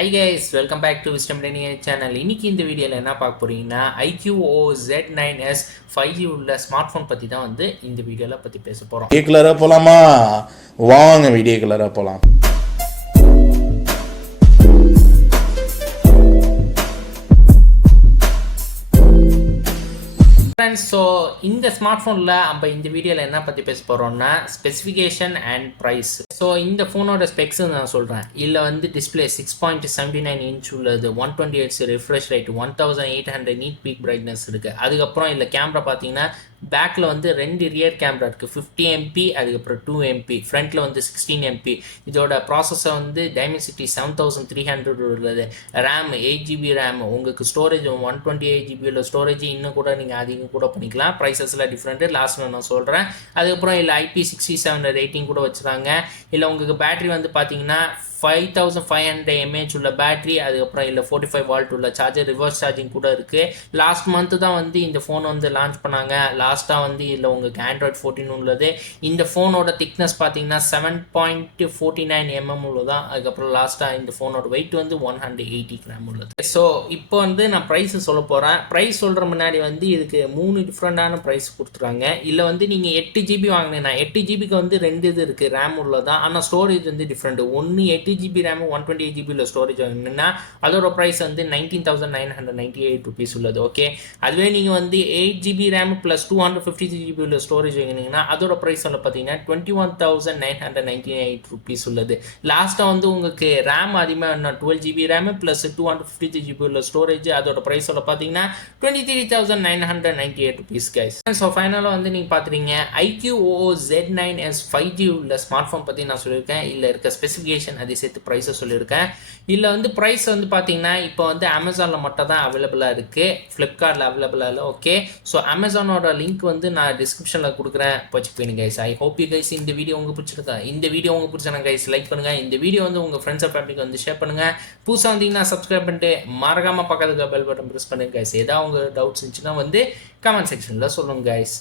Hi guys, welcome back to 𝗙cie𝗿𝗹𝐴 channel. இன்னைக்கு இந்த வீடியோல என்ன பார்க்க போறீங்கன்னா iQOO Z9s 5G உள்ள ஸ்மார்ட் போன் பத்தி தான் இந்த வீடியோல பத்தி பேச போறோம். வீடியோ கலரா போலாமா? வாங்க வீடியோ கலரா போலாம். Friends, so இந்த ஸ்மார்ட் போன்ல நம்ம இந்த வீடியோல என்ன பத்தி பேச போறோம்னா ஸ்பெசிஃபிகேஷன் அண்ட் பிரைஸ். ஸோ இந்த ஃபோனோட ஸ்பெக்ஸ் நான் சொல்கிறேன். இதில் டிஸ்பிளே 6.79 இன்ச் உள்ளது, 128 refresh rate, 1800 nit peak brightness இருக்குது. அதுக்கப்புறம் இதில் கேமரா பார்த்தீங்கன்னா பேக்கில் 2 ரியர் கேமரா இருக்குது, 50 MP, அதுக்கப்புறம் 2 MP, ஃப்ரண்ட்டில் 16 MP. இதோட ப்ராசஸர் டைமென்சிட்டி 7300 உள்ளது. ரேம் 8GB ரேம், உங்களுக்கு ஸ்டோரேஜ் 128GB உள்ள ஸ்டோரேஜ், இன்னும் கூட நீங்கள் அதிகம் கூட பண்ணிக்கலாம். ப்ரைஸஸில் டிஃப்ரெண்ட்டு லாஸ்ட் நான் சொல்கிறேன். அதுக்கப்புறம் இதில் IP67 ரேட்டிங் கூட வச்சுருக்காங்க. இல்லை உங்களுக்கு பேட்டரி பார்த்தீங்கன்னா 5500 mAh உள்ள பேட்டரி, அதுக்கப்புறம் இல்லை 45 வால்ட் உள்ள சார்ஜர், ரிவர்ஸ் சார்ஜிங் கூட இருக்குது. லாஸ்ட் மந்த்து தான் இந்த ஃபோன் லான்ச் பண்ணாங்க. லாஸ்ட்டாக இதில் உங்களுக்கு Android 14 உள்ளது. இந்த ஃபோனோட திக்னஸ் பார்த்தீங்கன்னா 7.49 mm உள்ளதான். அதுக்கப்புறம் லாஸ்ட்டாக இந்த ஃபோனோட வெயிட் 180 கிராம் உள்ளது. ஸோ இப்போ நான் ப்ரைஸ் சொல்ல போகிறேன். ப்ரைஸ் சொல்கிற முன்னாடி இதுக்கு 3 டிஃப்ரெண்டான ப்ரைஸ் கொடுத்துருக்காங்க. இல்லை நீங்கள் 8GB வாங்கினீங்கன்னா 8GBக்கு 2 இது இருக்குது ரேம் உள்ளதான். ஆனால் ஸ்டோரேஜ் டிஃப்ரெண்ட். ஒன்று 8GB ரேம், 128GB உள்ள ஸ்டோரேஜ் வாங்கினீங்கன்னா அதோட ப்ரைஸ் 19,998 ருபீஸ் உள்ளது. ஓகே, அதுவே நீங்கள் 8GB ரேம் ப்ளஸ் 256GB உள்ள ஸ்டோரேஜ் வாங்கினீங்கன்னா அதோட ப்ரைஸ் பார்த்தீங்கன்னா 21,998 ருபீஸ் உள்ளது. லாஸ்ட்டாக உங்களுக்கு ரேம் அதிகமாக 12GB ரேம் ப்ளஸ் 256GB உள்ள ஸ்டோரேஜ், அதோட ப்ரைஸ் பார்த்தீங்கன்னா 23,998 ருபீஸ் கைஸ். ஸோ ஃபைனலாக நீங்கள் பார்த்துறீங்க iQOO Z9s 5G உள்ள ஸ்மார்ட் ஃபோன் பற்றி நான் சொல்லியிருக்கேன். இல்லை இருக்க ஸ்பெசிஃபிகேஷன் அதை சேர்த்து ப்ரைஸை சொல்லியிருக்கேன். இல்லை ப்ரைஸ் பார்த்தீங்கன்னா இப்போ அமேசானில் மட்டும் தான் அவைலபிளாக இருக்குது, ஃப்ளிப்கார்ட்டில் அவைலபிளாக இல்லை. ஓகே, ஸோ அமேசானோட லிங்க் நான் டிஸ்கிரிப்ஷனில் கொடுக்குறேன், போச்சுப்பீங்க guys. I hope you guys இந்த வீடியோ உங்களுக்கு பிடிச்சிருக்கா. இந்த வீடியோ உங்களுக்கு பிடிச்சா கைஸ் லைக் பண்ணுங்கள். இந்த வீடியோ உங்கள் ஃப்ரெண்ட்ஸ் அண்ட் ஃபேமிலிக்கு ஷேர் பண்ணுங்கள். புதுசாக வந்தீங்கன்னா சப்ஸ்கிரைப் பண்ணிட்டு மறக்காமல் பக்கத்துக்கு பெல் பட்டன் ப்ரெஸ் பண்ணுங்க கைஸ். ஏதாவது உங்கள் டவுட்ஸ் இருந்துச்சுன்னா கமெண்ட் செக்ஷனில் சொல்லுங்கள் கைஸ்.